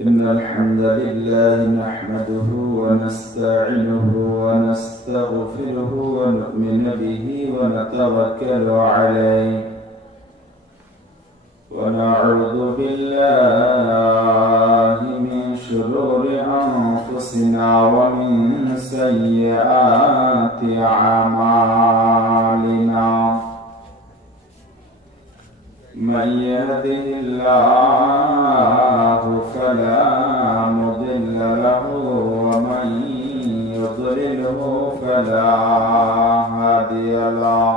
إن الحمد لله نحمده ونستعينه ونستغفره ونؤمن به ونتوكل عليه ونعوذ بالله من شرور أنفسنا ومن سيئات أعمالنا من يهده الله فلا مضل له ومن يضلله فلا هادي له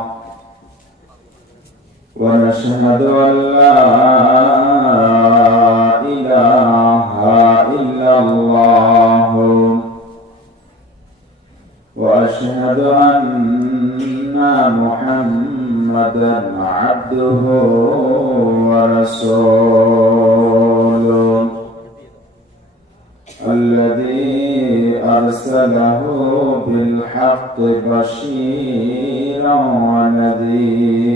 ونشهد أن لا إله إلا الله وأشهد أن محمدا عبده ورسوله الذي أرسله بالحق بشيرا ونذيرا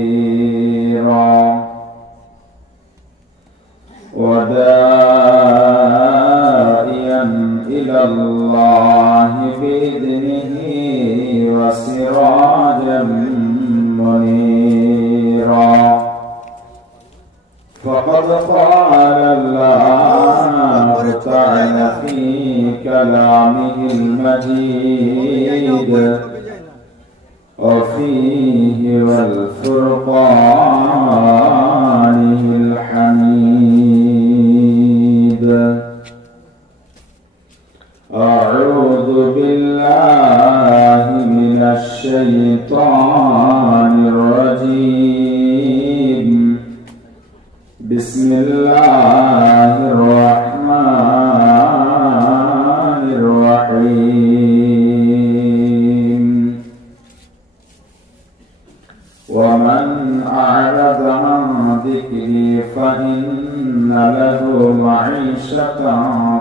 وداعيا إلى الله بإذنه وسراجا منيرا فقد قال الله تعالى في كلامه المجيد وفيه والفرقانه الحميد أعوذ بالله من الشيطان الرجيم بسم الله الرحمن الرحيم ومن أعرض عن ذكري فإن له معيشة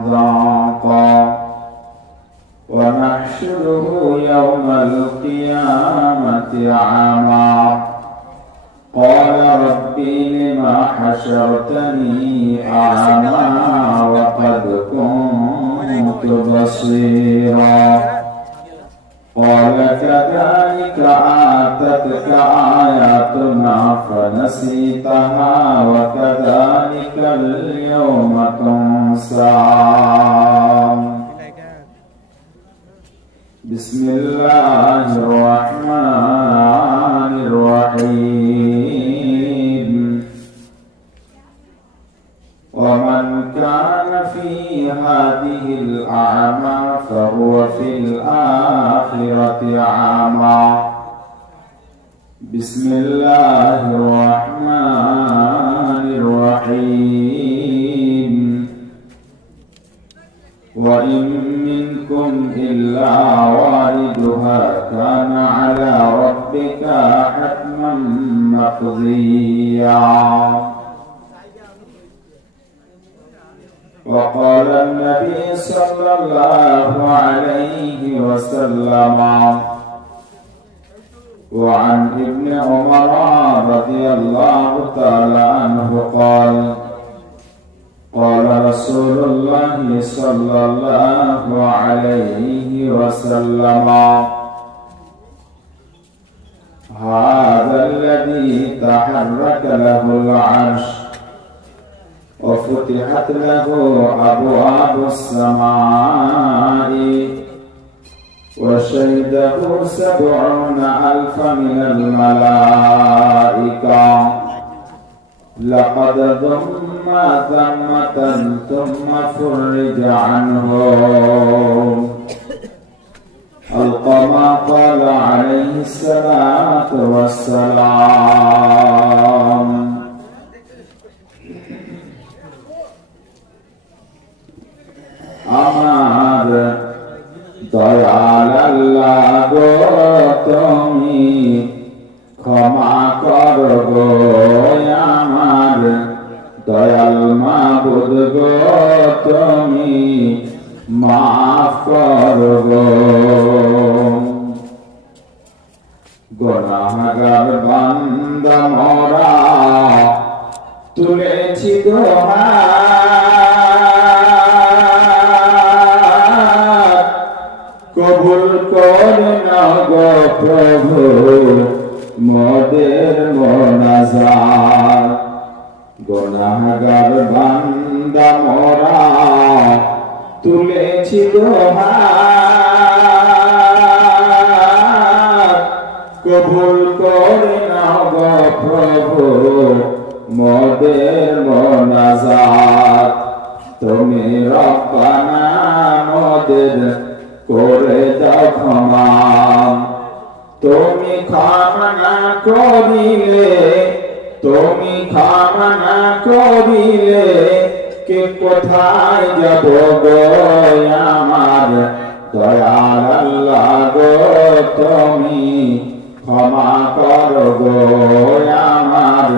ضنكا ونحشره يوم القيامة أعمى قال ربي لما حشرتني أعمى وقد كنت بصيرا قال كذلك آتتك آياتنا فنسيتها وكذلك اليوم تنسى بسم الله الرحمن الرحيم ومن كان في هذه الأعمى فهو في الآخرة أعمى بسم الله الرحمن الرحيم وإن منكم إلا واردها كان على ربك حتما مقضيا وقال النبي صلى الله عليه وسلم وعن ابن عمر رضي الله تعالى عنه قال قال رسول الله صلى الله عليه وسلم هذا الذي تحرك له العرش وفتحت له أبواب السماء وشهده 70,000 من الملائكة لقد ضم ثمة ثم فرج عنه القما قال عليه الصلاة والسلام আমার দয়াল আল্লাহ গো তুমি ক্ষমা করো আমার দয়াল মাবুদ গো তুমি মাফ করো গুনাহগার বান্দা মোরা তুলেছি দোহাই আমরা তুলেছি দোহার, কবুল করে নাও গো প্রভু মোদের মোনাজাত। তুমি রব্বানা মোদের করে দাও ক্ষমা, তুমি ক্ষমা না করিলে, তুমি ক্ষমা না করিলে কে কোথায় যাব গো আমার দয়াল আল্লাহ গো, তুমি ক্ষমা করো গো আমার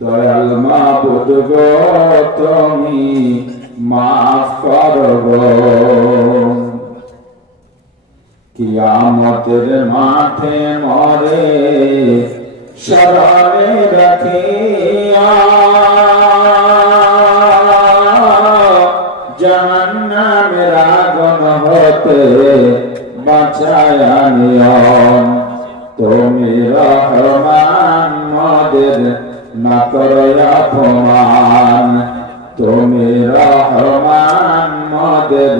দয়াল মাবুদ গো, তুমি মাফ করো গো। কিয়ামতের মাঠে মরে শরণে রাখিয়া, জাহান্নামের আগুন হতে বাঁচায়া নিও। তুমি রহমান মোদের না করো অপমান, তুমি রহমান মোদের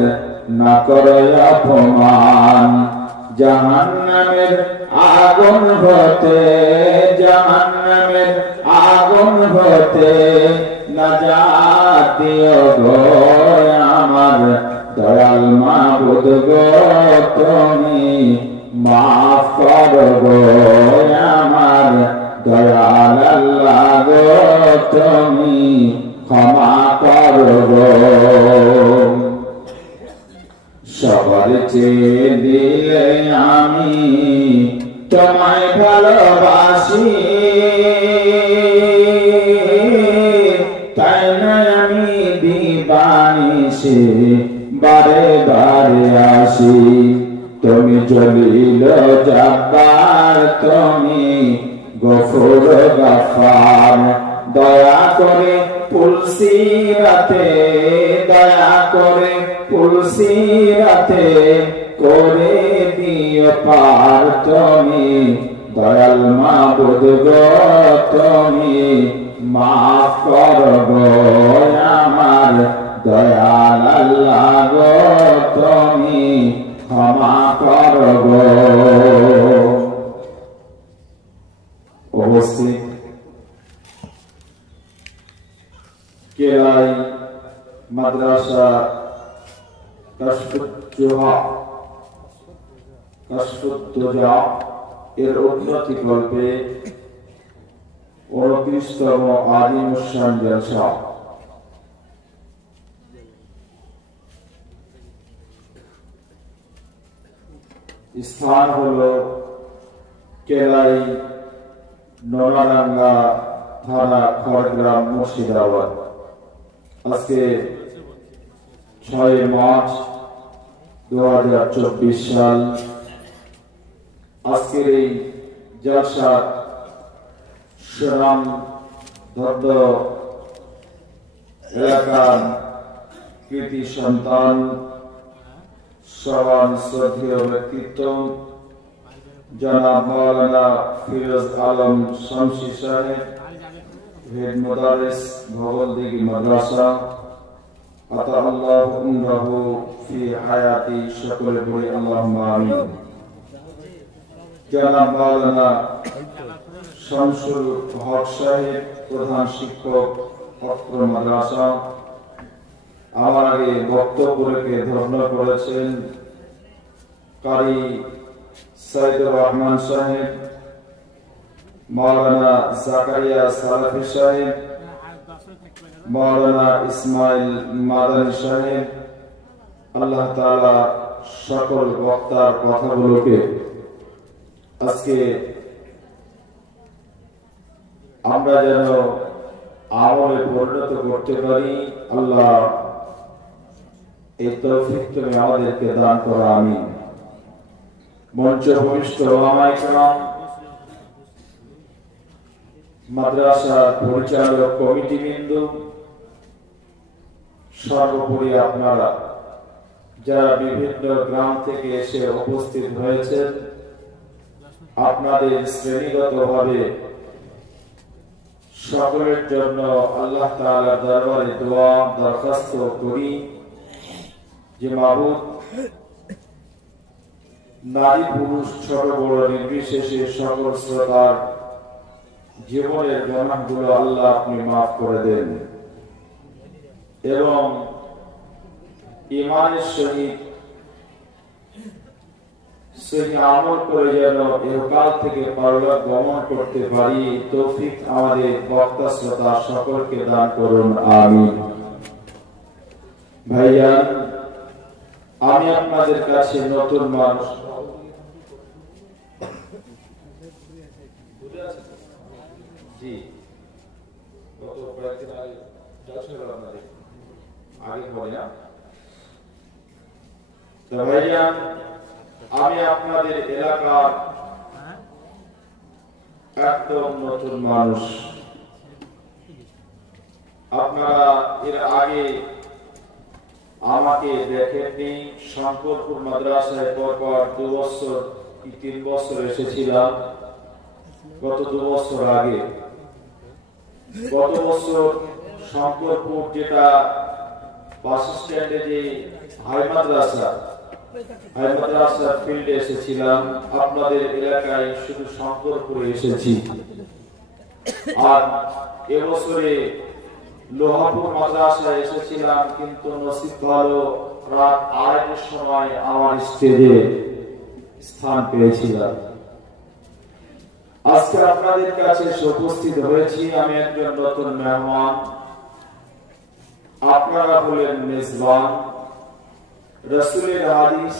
না করো অপমান। জাহান্নামের আগুন হতে, জাহান্নামের আগুন হতে নাজাত দিও গো আমার দয়াল মাবুদ গো, তুমি মাফ করো গো আমার দয়াল আল্লাহ গো, তুমি ক্ষমা করো গো। সবার চেয়ে দিলে আমি তোমায় ভালোবাসি, তাই না আমি দিবানিশি বারে বারে আসি। তুমি জলিল জব্বার, তুমি গফুর গফার, দয়া করে পুলসিরাতে, দয়া করে পুলসিরাতে করে দিও পার। তুমি দয়াল মাবুদ গো, তুমি মাফ করো গো আমার দয়াল আল্লাহ গো, তুমি ক্ষমা করো গো। উপস্থিত কেরাই মাদ্রাসা কাশফুদ্দোজা এর উন্নতি কল্পে 29তম আলিমুসান জলসা স্থান হলো কেরাই নলাডাঙ্গা থানা খড়গ্রাম মুর্শিদাবাদ। আজকে 6 মার্চ 2024 সাল। আজকের এই জলসা সুনাম ধন্য এলাকার কৃতি সন্তান, সমান শ্রদ্ধেয় ব্যক্তিত্ব জনাব মাওলানা ফিরোজ আলম শামসী সাহেব, হেড মুদারিস ভগলদিঘি মাদ্রাসা, আতাআল্লাহু উমরাহু ফি হায়াতি, সকলে বলি আল্লাহুম্মা আমিন। জনাব মাওলানা শামসুল হক সাহেব, প্রধান শিক্ষক অত্র মাদ্রাসা, আমার আগে বক্তব্য রেখে ধর্ণা করেছেন কারি সাইদুর রহমান সাহেব, মাওলানা জাকারিয়া সালাফি সাহেব, মাওলানা ইসমাইল মাদানী সাহেব। আল্লাহ তাআলা সকল বক্তার কথাগুলোকে আজকে আমরা যেন আমলে পরিণত করতে পারি, আল্লাহ এই তৌফিক তুমি আমাদেরকে দান করো, আমিন। মঞ্চ ভূমিষ্ঠ ওলামায়ে কেরাম, মাদ্রাসার পরিচালক কমিটিবৃন্দ, সর্বোপরি আপনারা যারা বিভিন্ন গ্রাম থেকে এসে উপস্থিত হয়েছেন, আপনাদের শ্রেণীগতভাবে সকলের জন্য আল্লাহ তাআলার দরবারে দোয়া দরখাস্ত করি যে মাবুদ, নারী পুরুষ ছোট বড় নির্বিশেষে সকল শ্রোতার জীবনের গুনাহগুলো আল্লাহ আপনি মাফ করে দেন এবং ঈমানের সহিত সেই আমল করে যেন ইহকাল থেকে পারলৌকিক গমন করতে পারি, তৌফিক আমাদের বক্তা শ্রোতা সকলকে দান করুন, আমিন। ভাইজান, আমি আপনাদের কাছে নতুন মানুষ, জি গত কয়েকদিন আগে বলি না তো ভাইজান, আমি আপনাদের এলাকার একদম নতুন মানুষ। আপনারা এর আগে আমাকে দেখেননি। শঙ্করপুর মাদ্রাসায় পরপর 2 বছর কি 3 বছর এসেছিলাম গত 2 বছর আগে। গত বছর শঙ্করপুর যেটা বাস স্ট্যান্ডে যে হাই মাদ্রাসা ফিল্ডে এসেছিলাম, আপনাদের এলাকায় শুধু শঙ্করপুরে এসেছি। আর এবছরে লোহাপুর মাদ্রাসায় এসেছিলাম, কিন্তু নসিব ভালো রাত 8টার সময় আমার স্টেজে স্থান পেয়েছিলাম। আজকে আপনাদের কাছে উপস্থিত হয়েছি আমি একজন নতুন মেহমান, আপনারা হলেন মেজবান। রাসূলের হাদিস,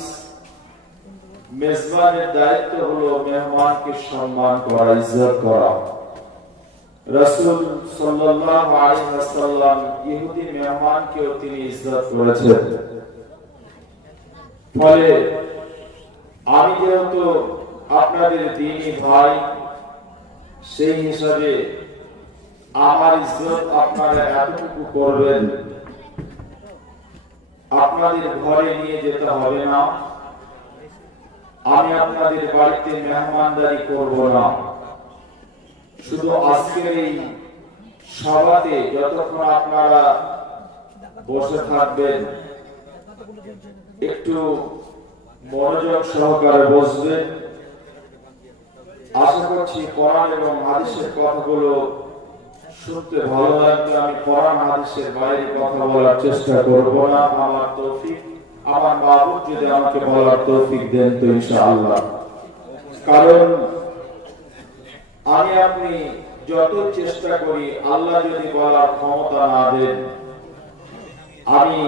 মেজবানের দায়িত্ব হলো মেহমানকে সম্মান করা, ইজ্জত করা। রাসূল সাল্লাল্লাহু আলাইহি ওয়াসাল্লাম ইহুদি মেহমানকেও তিনি ইজ্জত করেছেন। ফলে আমি যেহেতু আপনাদের দ্বীনি ভাই, সেই হিসাবে আমার ইজ্জত আপনারা এতটুকু করবেন, আপনাদের ঘরে নিয়ে যেতে হবে না, আমি আপনাদের বাড়িতে মেহমানদারি করব না। শুধু আজকের এই সভাতে যতক্ষণ আপনারা বসে থাকবেন একটু মনোযোগ সহকারে বসবেন। আশা করছি কোরআন এবং হাদিসের কথাগুলো শুনতে ভালো লাগবে। আমি কোরআন হাদিসের বাইরে কথা বলার চেষ্টা করব না। আমার তৌফিক আমার মাবুদ যদি আমাকে বলার তৌফিক দেন তো ইনশাআল্লাহ। কারণ আমি আপনি যত চেষ্টা করি, আল্লাহ যদি বলার ক্ষমতা না দেন, আমি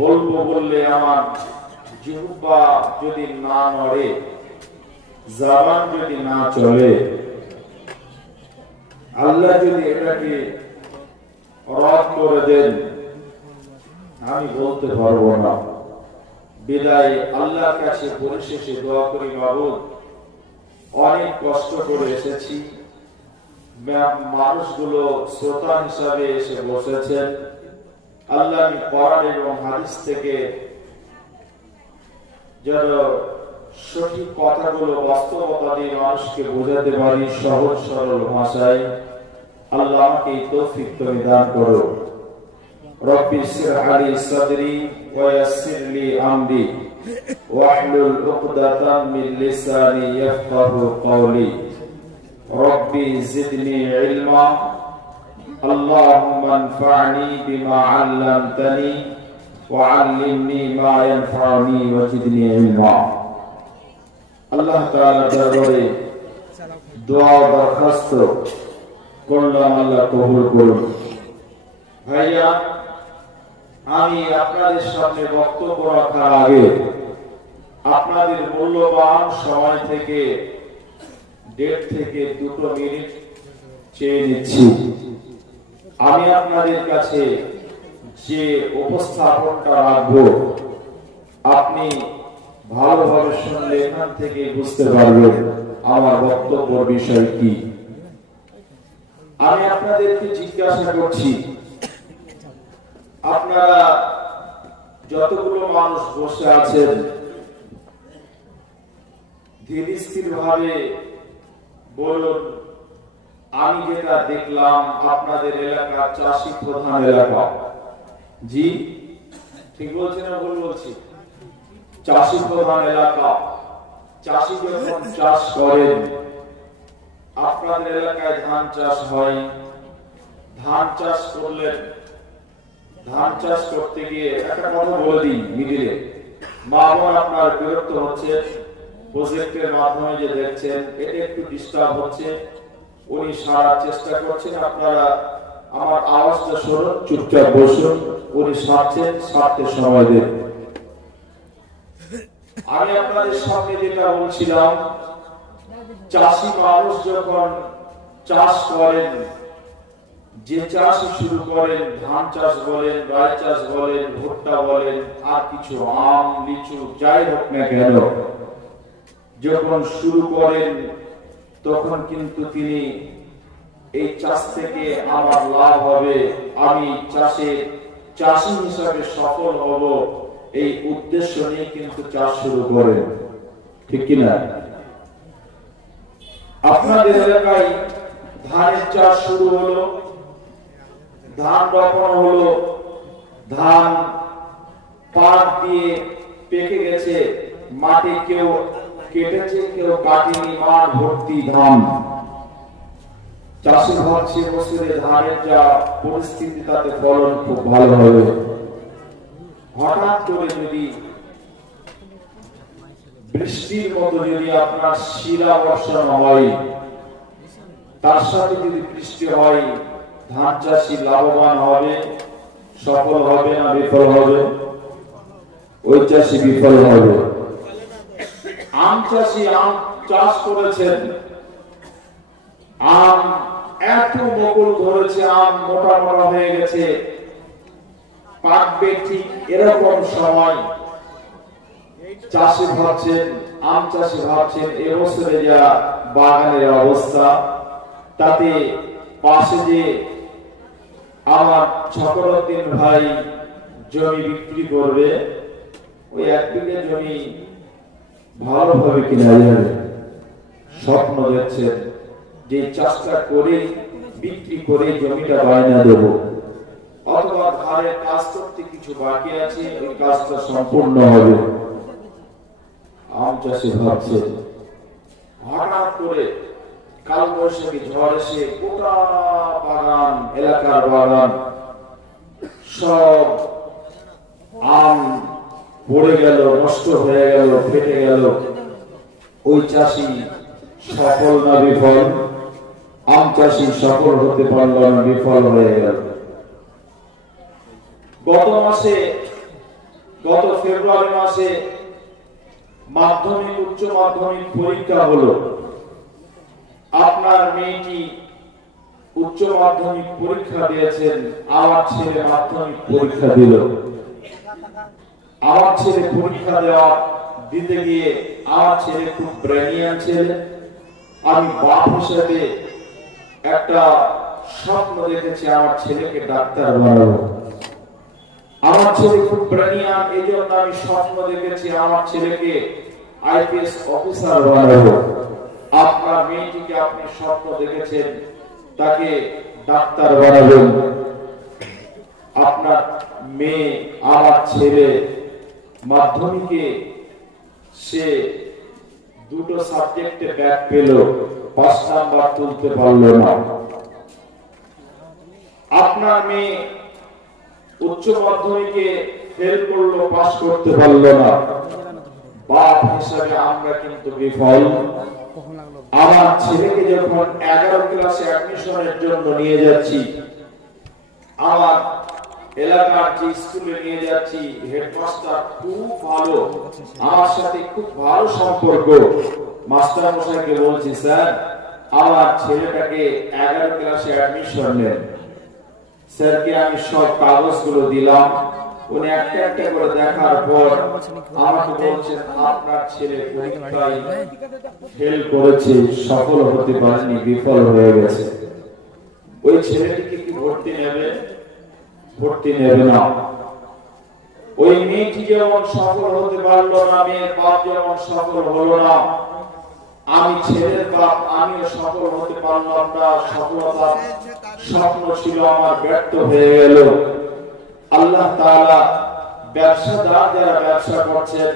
বলবো বললে আমার জিহ্বা যদি না নড়ে, জবান যদি না চলে, আল্লাহ যদি এটাকে রদ করে দেন, আমি বলতে পারবো না। বিদায় আল্লাহর কাছে পরিশেষে দোয়া করি, মাবুদ অনেক কষ্ট করে এসেছি, মানুষগুলো শ্রোতা হিসাবে এসে বসেছেন। আল্লাহ, আমি কোরআন এবং হাদিস থেকে যেন সঠিক কথাগুলো বাস্তবতা দিয়ে মানুষকে বোঝাতে পারি সহজ সরল ভাষায়। আল্লাহ আমাকে এই তৌফিক তুমি দান করো। রব্বি ইশরাহ লি সাদরি ওয়া ইয়াসসির লি আমরি ওয়াহলুল উকদাতাম মিন লিসানি ইয়াফকাহু কওলি। রব্বি জিদনি ইলমা। আল্লাহুম্মা আনফা'নি বিমা 'আল্লামতানি ওয়া 'আল্লিমনি মা ইয়ানফা'ুনি ওয়া জিদনি ইলমা। আল্লাহ তাআলার দরবারে দোয়া দরখাস্ত করলাম, আল্লাহ কবুল করুন। ভাইয়া, আমি আপনাদের সামনে বক্তব্য রাখার আগে আপনাদের মূল্যবান সময় থেকে 1.5 থেকে 2 মিনিট চেয়ে নিচ্ছি। আমি আপনাদের কাছে যে উপস্থাপনটা রাখবো, আপনি ভালোভাবে শুনলে এখান থেকে বুঝতে পারবেন আমার বক্তব্যের বিষয় কি। আমি আপনাদেরকে জিজ্ঞাসা করছি, আপনারা যতগুলো মানুষ বসে আছেন, ধীর স্থির ভাবে বলুন আমি যেটা দেখলাম আপনাদের এলাকা চাষী প্রধান এলাকা। জি ঠিক বলছি না ভুল বলছি? চাষী প্রধান এলাকা। চাষী যখন চাষ করেন, আপনাদের এলাকায় ধান চাষ হয়, ধান চাষ করলেন, ধান চাষ করতে গিয়ে একটা কথা বলে দিই মিডিলে, মা বোন আপনার বিরক্ত হচ্ছে, প্রজেক্টের মাধ্যমে যে দেখছেন এটা একটু ডিস্টার্ব হচ্ছে, উনি সারার চেষ্টা করছেন, আপনারা আমার আওয়াজটা শুনুন, চুপচাপ বসুন, উনি সারছেন, সারতে সময় দেন। আমি আপনাদের সামনে যেটা বলছিলাম, চাষি মানুষ যখন চাষ করেন, যে চাষ শুরু করেন, ধান চাষ বলেন, রাই চাষ বলেন, ভুট্টা বলেন, আর কিছু আম লিচু যাই হোক না কেন, যখন শুরু করেন তখন কিন্তু তিনি এই চাষ থেকে আমার লাভ হবে, আমি চাষি হিসাবে সফল হব, এই উদ্দেশ্য নিয়ে কিন্তু চাষ শুরু করেন, ঠিক কিনা? আপনাদের এলাকায় ধানের চাষ শুরু হলো, ধান রোপণ হলো, ধান পাট দিয়ে পেকে গেছে, মাটি কেউ কেটেছে কেউ কাটেনি, মাঠ ভর্তি ধান। চাষি ভাবছে বছরে ধানের যা পরিস্থিতি তাতে ফলন খুব ভালো হবে। হঠাৎ করে যদি বৃষ্টির মতো যদি আপনার শিলা বর্ষণ হয়, তার সাথে যদি বৃষ্টি হয়, ধান চাষি লাভবান হবে, সফল হবে না বিফল হবে? ওই চাষি বিফল হবে। আম চাষি আম চাষ করেছেন, আম এত বকুল ধরেছে, আম মোটা মোটা হয়ে গেছে, পাকবে ঠিক এরকম সময় চাষি ভাবছেন, আম চাষি ভাবছেন এবছরে যা বাগানের অবস্থা, তাতে পাশে যে আমার ছকরউদ্দিন ভাই জমি বিক্রি করবে, ওই 1 বিঘা জমি ভালোভাবে কিনা যাবে, স্বপ্ন দেখছেন যে চাষটা করে বিক্রি করে জমিটা বায়না দেব, অথবা ধারের কাজ করতে কিছু বাকি আছে, ওই কাজটা সম্পূর্ণ হবে। আম চাষি ভাবছে, হঠাৎ করে কাল বৈশাখী ঝড় এসে গোটা বাগান, এলাকার বাগান সব আম পড়ে গেল, নষ্ট হয়ে গেল, ফেটে গেল। ওই চাষি সফল না বিফল? আম চাষি সফল হতে পারল না, বিফল হয়ে গেল। গত ফেব্রুয়ারি মাসে মাধ্যমিক উচ্চ মাধ্যমিক পরীক্ষা হলো। আপনার মেয়েটি উচ্চ মাধ্যমিক পরীক্ষা দিয়েছেন, আমার ছেলে মাধ্যমিক পরীক্ষা দিল। আমার ছেলে পরীক্ষা দিতে গিয়ে আমার ছেলে খুব ব্রেনিয়ান ছেলে। আমি বাপ হিসেবে একটা স্বপ্ন দেখেছি, আমার ছেলেকে ডাক্তার বানাবো। আমার ছেলে খুব ব্রেনিয়ান, এই জন্য আমি স্বপ্ন দেখেছি আমার ছেলেকে আইপিএস অফিসার বানাবো। আপনার মেয়েটিকে আপনি স্বপ্ন দেখেছেন তাকে ডাক্তার বানাবেন। আপনার মেয়ে, আমার ছেলে মাধ্যমিকে সে 2টো সাবজেক্টে ব্যাক পেল, 5 নাম্বার তুলতে পারলো না। আপনার মেয়ে উচ্চ মাধ্যমিকে ফেল করলো, পাস করতে পারলো না। বাপ হিসাবে আমরা কিন্তু বিফল। আমার ছেলেকে যখন 11 ক্লাসে অ্যাডমিশনের জন্য নিয়ে যাচ্ছি, আমার এলাকার যে স্কুলে নিয়ে যাচ্ছি, হেডমাস্টার খুব ভালো, আমার সাথে খুব ভালো সম্পর্ক। মাস্টার মশাইকে বলছি, স্যার আমার ছেলেটাকে 11 ক্লাসে অ্যাডমিশন নেন। স্যারকে আমি সব কাগজগুলো দিলাম, উনি একটা একটা করে দেখার পর আমাকে বলছেন, আপনার ছেলে পরীক্ষায় ফেল করেছে, সফল হতে পারেনি, বিফল হয়ে গেছে। ওই ছেলেটিকে কি ভর্তি নেবে? ভর্তি নেবে না। ওই মেয়েটি যেমন সফল হতে পারলো না, মেয়ের বাপ যেমন সফল হলো না, আমি ছেলের বাপ, আমিও সফল হতে পারলাম না, সফলতা স্বপ্ন ছিল আমার ব্যর্থ হয়ে গেল। আল্লাহ তাআলা ব্যবসাদার যারা ব্যবসা করছেন,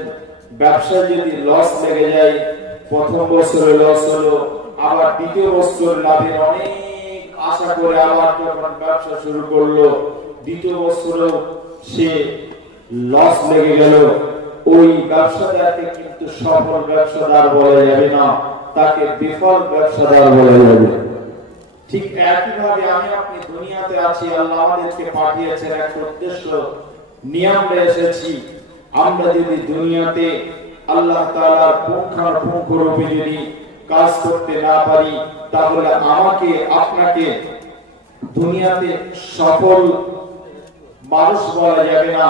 ব্যবসায় যদি লস লেগে যায়, প্রথম বছরে লস হলো, আবার দ্বিতীয় বছর লাভের অনেক আশা করে আবার যখন ব্যবসা শুরু করলো, দ্বিতীয় বছরেও সে লস লেগে গেল, ওই ব্যবসাদারকে কিন্তু সফল ব্যবসাদার বলা যাবে না, তাকে বিফল ব্যবসাদার বলা যাবে। ঠিক একইভাবে আমি আপনি দুনিয়াতে আছি, আল্লাহ আমাদেরকে পাঠিয়েছেন একটা উদ্দেশ্য নিয়ে আমরা এসেছি। আমরা যদি দুনিয়াতে আল্লাহ তাআলার পুঙ্খানুপুঙ্খরূপে যদি কাজ করতে না পারি, তাহলে আমাকে আপনাকে দুনিয়াতে সফল মানুষ বলা যাবে না।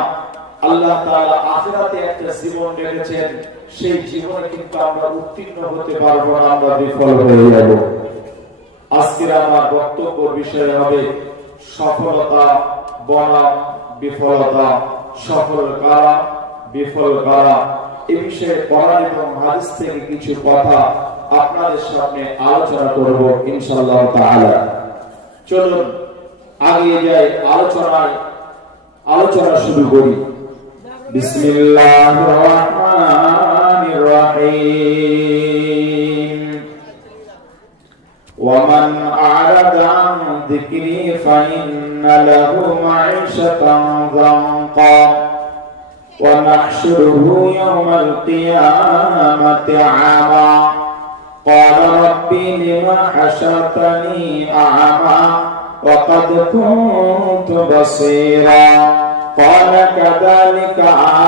আল্লাহ তাআলা আখিরাতে একটা জীবন রেখেছেন, সেই জীবনে কিন্তু আমরা উত্তীর্ণ হতে পারবো না, আমরা বিফল হয়ে যাব। আজকের আমার বক্তব্য বিষয় হবে সফলতা বনাম বিফলতা, সফল কারা বিফল কারা। এই বিষয়ে কোরআন এবং হাদিস থেকে কিছু কথা আপনাদের সামনে আলোচনা করব ইনশাআল্লাহ তাআলা। চলুন আগে যাই, আলোচনা শুরু করি। বিসমিল্লাহির রহমানির রহিম। ওয়ামান আ'রাদা আন যিকরি ফাইন্না লাহু মাঈশাতান যানকা ওয়া নাহশুরুহু ইয়াওমাল কিয়ামাতি আ'মা ক্বালা রাব্বি লিমা হাশারতানি আ'মা ওয়া ক্বাদ কুনতু বাসীরা قال كذلك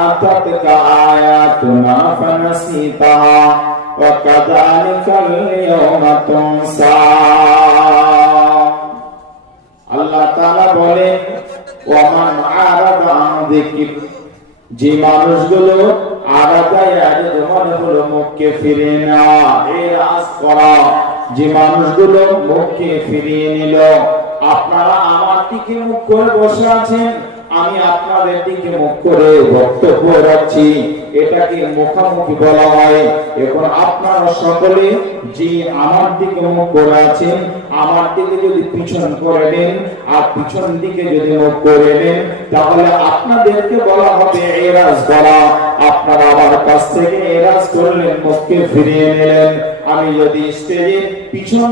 آتتك آياتنا فنسيتها وكذلك اليوم تنسى। আল্লাহ তাআলা বলেন ওয়ামান আরাদা আন যিকরি, যে মানুষগুলো মানে মুখকে ফিরিয়ে নেওয়া, এরাজ করা, যে মানুষগুলো মুখকে ফিরিয়ে নিল। আপনারা আমার দিকে মুখ করে বসে আছেন, আমি আপনাদের দিকে মুখ করে বক্তব্য রাখছি, এটাকে মুখামুখি বলা হয়। এখন আপনারা সকলে যে আমার দিকে মুখ করে আছেন, আমার দিকে যদি পিছন করে নেন আর পিছন দিকে যদি মুখ করে নেন, তাহলে আপনাদেরকে বলা হবে এরাজ করা। আপনারা আমার কাছ থেকে এরাজ করলেন, মুখকে ফিরিয়ে নিলেন। আমি যদি স্টেজে পিছন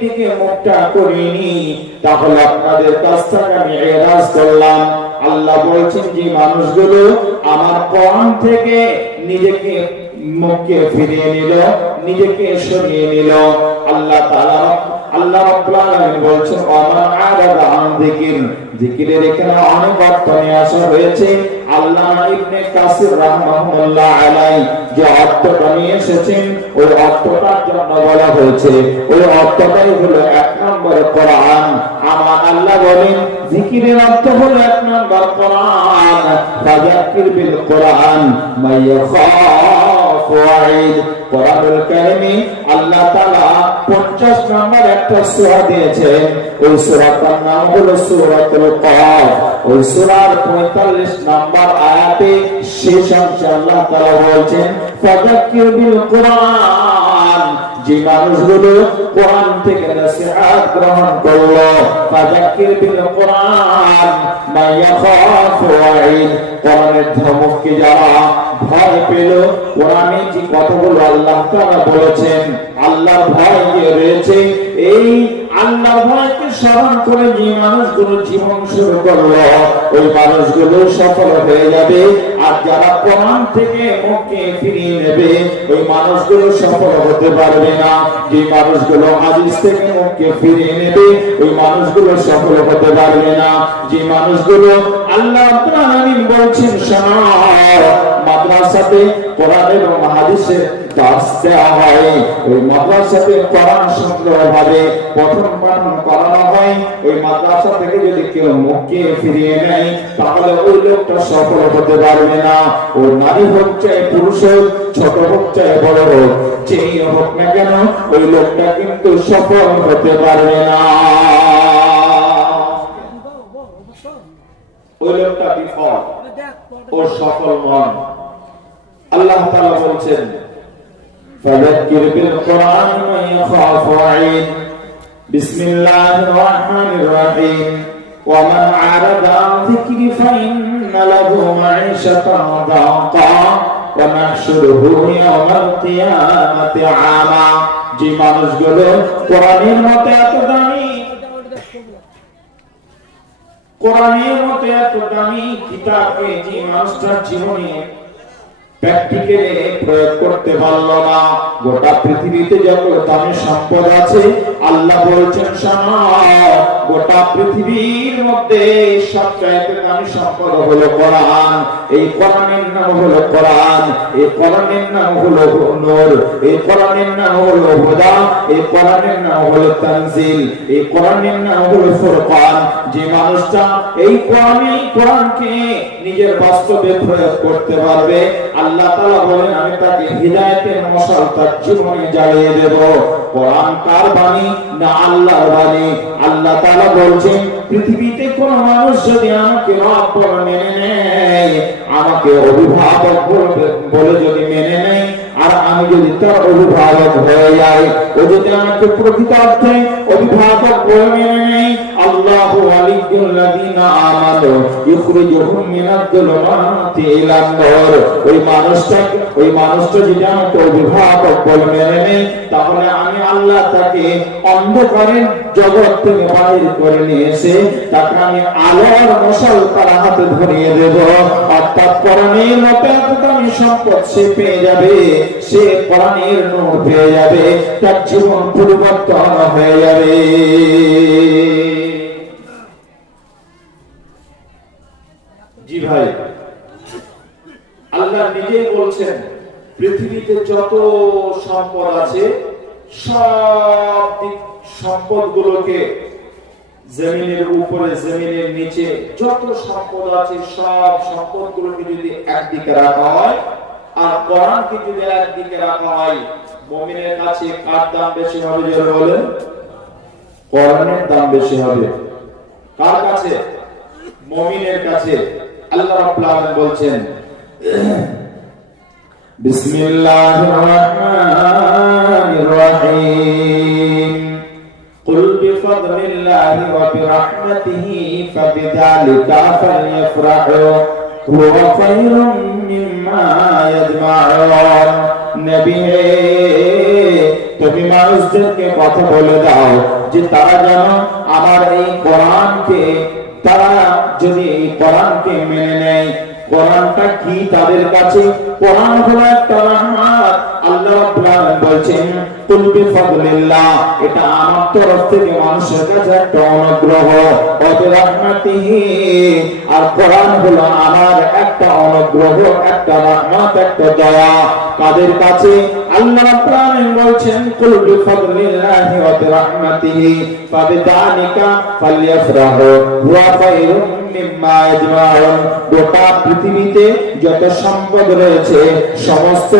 দিকে মুখটা করিনি, তাহলে আপনাদের কাছ থেকে আমি এরাজ করলাম। আল্লাহ বলছেন যে মানুষগুলো আমার কোরআন থেকে নিজেকে মুখকে ফিরিয়ে নিল, নিজেকে সরিয়ে নিল, আল্লাহ তাআলা আল্লাহ রাব্বুল আলামিন বলছেন ওয়ামান আ'রাদা আন যিকর। যিকিরের এখানে অনেক অর্থ নিয়ে আসা হয়েছে। আল্লামা ইবনে কাসির রাহমাহুল্লাহ আলাইহি যে অর্থটা নিয়ে এসেছেন, ওই অর্থটার জন্য বলা হয়েছে, ওই অর্থটাই হলো এক নম্বর কোরআন। আমার আল্লাহ বলেন যিকিরের অর্থ হলো এক নম্বর কোরআন। ফাযাক্কির বিল কোরআন মান ইয়াখাফু ওয়াঈদ। কোরআনুল কারীমে আল্লাহ তাআলা 50 নম্বর একটা সূরা দিয়েছেন, ওই সূরাটার নাম হলো সূরাতুল কাফ। ওই সূরার 45 নম্বর আয়াতে শেষ অংশে আল্লাহ তাআলা বলছেন ফাযাক্কির বিল কোরআন, যে মানুষগুলো কোরআন থেকে নসিহত গ্রহণ করলো, ফাযাক্কির বিল কোরআন মান ইয়াখাফু ওয়াঈদ। কোরআনের ধমককে যারা ভয় পেল, কোরআনে যে কথাগুলো আল্লাহ তাআলা বলেছেন, আল্লাহর ভয় যে রয়েছে, এই আল্লাহর ভয়কে স্মরণ করে যে মানুষগুলো জীবন শুরু করলো, ওই মানুষগুলো সফল হয়ে যাবে। আর যারা কোরআন থেকে মুখকে ফিরিয়ে নেবে, ওই মানুষগুলো সফল হতে পারবে না। যে মানুষগুলো হাদিস থেকে মুখকে ফিরিয়ে নেবে, ওই মানুষগুলো সফল হতে পারবে না। যে মানুষগুলো আল্লাহ রাব্বুল আলামিন বলছেন শোনো, মাদ্রাসাতে কোরআন এবং হাদিসের দার্স দেওয়া হয়, ওই মাদ্রাসাতে কোরআন সুন্দরভাবে পঠন পাঠন করানো হয়। ওই মাদ্রাসা থেকে যদি কেউ মুখকে ফিরিয়ে নেয়, তাহলে ওই লোকটা সফল হতে পারবে না। ও নারী হোক চাই পুরুষ হোক, ছোট হোক চাই বড় হোক, যেই হোক না কেন, ওই লোকটা কিন্তু সফল হতে পারবে না, ওই লোকটা বিফল, ও সফল নয়। আল্লাহ তাআলা বলছেন فذكر بالقرآن من يخاف وعيد بسم الله الرحمن الرحيم ومن أعرض عن ذكري فإن له معيشة ضنكا ونحشره يوم القيامة أعمى যে মানুষগুলো কোরআনের মতো এত দামি কিতাবকে যে মানুষটার জীবনে প্র্যাকটিক্যালি প্রয়োগ করতে পারলো না, গোটা পৃথিবীতে যত দামি সম্পদ আছে আল্লাহ বলছেন শোনো, গোটা পৃথিবীর মধ্যে সবচাইতে দামি সম্পদ হলো কোরআন। এই কোরআনের নাম হলো কোরআন, এই কোরআনের নাম হলো নূর, এই কোরআনের নাম হলো হুদা, এই কোরআনের নাম হলো তানজিল, এই কোরআনের নাম হলো ফুরকান। যে মানুষটা এই কোরআনকে নিজের বাস্তবে প্রয়োগ করতে পারবে, আল্লাহ তাআলা বলেন আমি তাকে হিদায়াতের মশাল তার জীবনে জ্বালিয়ে দেব। কোরআন কার বাণী না আল্লাহর বাণী? আল্লাহ তাআলা বলছেন পৃথিবীতে কোন মানুষ যদি আমাকে রব বলে মেনে নেয়, আমাকে অভিভাবক বলে যদি মেনে নেয়, আর আমি যদি তার অভিভাবক হয়ে যাই, ও যদি আমাকে প্রকৃত অর্থে অভিভাবক বলে মেনে নেয়, আল্লাহু ওয়ালিয়ুল্লাযিনা আমানু ইখরিজুহুম মিনাদ-দুলুমাতি ইলান-নূর। ওই মানুষটা যদি আমাকে অভিভাবক বলে মেনে নেয়, তাহলে আমি আল্লাহ তাকে অন্ধকারের জগৎ থেকে বাইরে করে নিয়ে এসে তাকে আমি আলোর মশাল তার হাতে ধরিয়ে দেব। অর্থাৎ কোরআনের মতো এত দামি সম্পদ সে পেয়ে যাবে, সে কোরআনের নূর পেয়ে যাবে, তার জীবন পরিবর্তন হয়ে যাবে। জি ভাই, আল্লাহ নিজেই বলছেন পৃথিবীতে যত সম্পদ আছে সব সম্পদগুলোকে জমিনের উপরে জমিনের নিচে যত সম্পদ আছে সব সম্পদগুলোকে যদি একদিকে রাখা হয় আর কোরআনকে যদি একদিকে রাখা হয়, মুমিনের কাছে কার দাম বেশি হবে? যারা বলেন কোরআনের দাম বেশি হবে। কার কাছে? মুমিনের কাছে। আল্লাহ রাব্বুল আলামিন বলছেন বিসমিল্লাহির রহমানির রহিম কুল বিফাদলিল্লাহি ওয়া বিরহমাতিহি ফাবিযালিকা ফালইফরাহু হুয়া খায়রুম মিম্মা ইয়াজমাউন। নবী হে, তুমি মানুষদেরকে কথা বলে দাও যে তারা যেন আমার এই কোরআনকে, তারা যদি এই কোরআনকে মেনে নেয়। কোরআনটা কি তাদের কাছে? কোরআন হলো একটা রহমত। আল্লাহ রাব্বুল আলামিন বলছেন কুল বিফাদলিল্লাহ, এটা আমার তরফ থেকে মানুষের কাছে একটা অনুগ্রহ। ওয়া বিরহমাতিহি, আর কোরআন হলো আমার একটা অনুগ্রহ, একটা রহমত, একটা দয়া। কাদের কাছে? আল্লাহ রাব্বুল আলামিন বলছেন কুল বিফাদলিল্লাহি ওয়া বিরহমাতিহি ফাবিযালিকা ফালইফরাহু হুয়া খায়রুম মিম্মা ইয়াজমাউন। গোটা পৃথিবীতে যত সম্পদ রয়েছে সমস্ত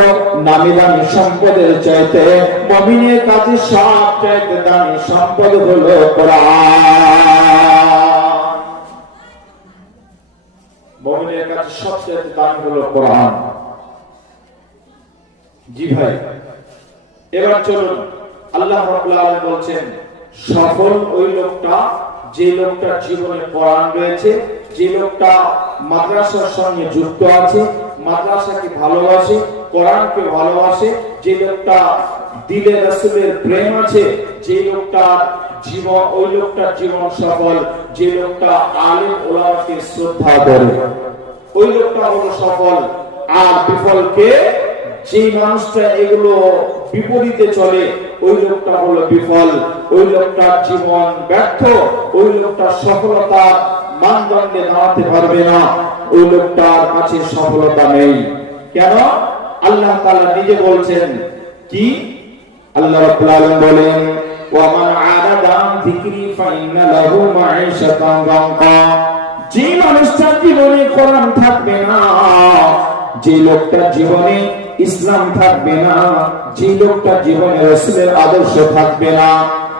নামি দামি সম্পদের চাইতে মুমিনের কাছে সবচেয়ে দামি সম্পদ হলো কোরআন। মুমিনের কাছে সবচেয়ে দামি হলো কোরআন। জি ভাই, এবার চলুন আল্লাহ রাব্বুল আলামিন বলছেন সফল ওই লোকটা যে লোকটার জীবনে কোরআন রয়েছে, যে লোকটা মাদ্রাসার সঙ্গে যুক্ত আছে, মাদ্রাসাকে ভালোবাসে, কোরআনকে ভালোবাসে, যে লোকটা দিলে রাসূলের প্রেম আছে, যে লোকটার জীবন, ওই লোকটার জীবন সফল। যে লোকটা আলেম ওলামাকে শ্রদ্ধা করে, ওই লোকটা হলো সফল। আর বিফলকে, যে মানুষটা এগুলো বিপরীতে চলে, ওই লোকটা হলো বিফল। ওই লোকটার জীবন ব্যর্থ, ওই লোকটার সফলতার মানদণ্ডে দাঁড়াতে পারবে না, ওই লোকটার কাছে সফলতা নেই। কেন? আল্লাহ তাআলা নিজে বলছেন কি? আল্লাহ রাব্বুল আলামিন বলেন ওয়া মান আরাদা আন যিকরি ফাইন্না লাহু মাঈশাতান দানকা। যে মানুষটার জীবনে কোরআন থাকবে না, যে লোকটার জীবনে ইসলাম থাকবে না, যে লোকটার জীবনে রাসূলের আদর্শ থাকবে না,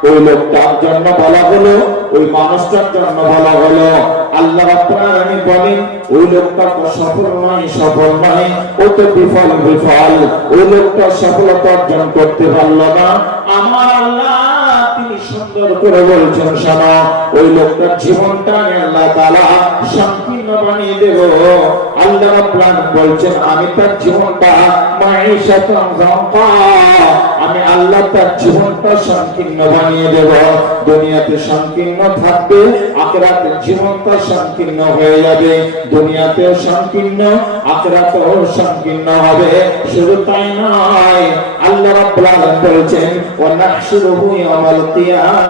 ওই লোকটার জন্য বলা হলো, ওই মানুষটার জন্য বলা হলো আল্লাহ রাব্বুল আলামিন বলেন ওই লোকটা তো সফল নয় ও তো বিফল ওই লোকটা সফলতা অর্জন করতে পারলো না। আমার আল্লাহ তিনি সুন্দর করে বলছেন শোনো ওই লোকটার জীবনটা আল্লাহ তাআলা সংকীর্ণ বানিয়ে দেব। আল্লাহ রাব্বুল আলামিন বলছেন আমি তার জীবনটা মাঈশাতান যানকা, আমি আল্লাহ তার জীবনটা সংকীর্ণ বানিয়ে দেব। দুনিয়াতে সংকীর্ণ থাকবে, আখিরাতে জীবনটা সংকীর্ণ হয়ে যাবে। দুনিয়াতেও সংকীর্ণ, আখিরাতেও সংকীর্ণ হবে। শুধু তাই নয়, আল্লাহ রাব্বুল আলামিন বলেছেন ওয়া নাহশুরুহু ইয়াওমাল কিয়ামah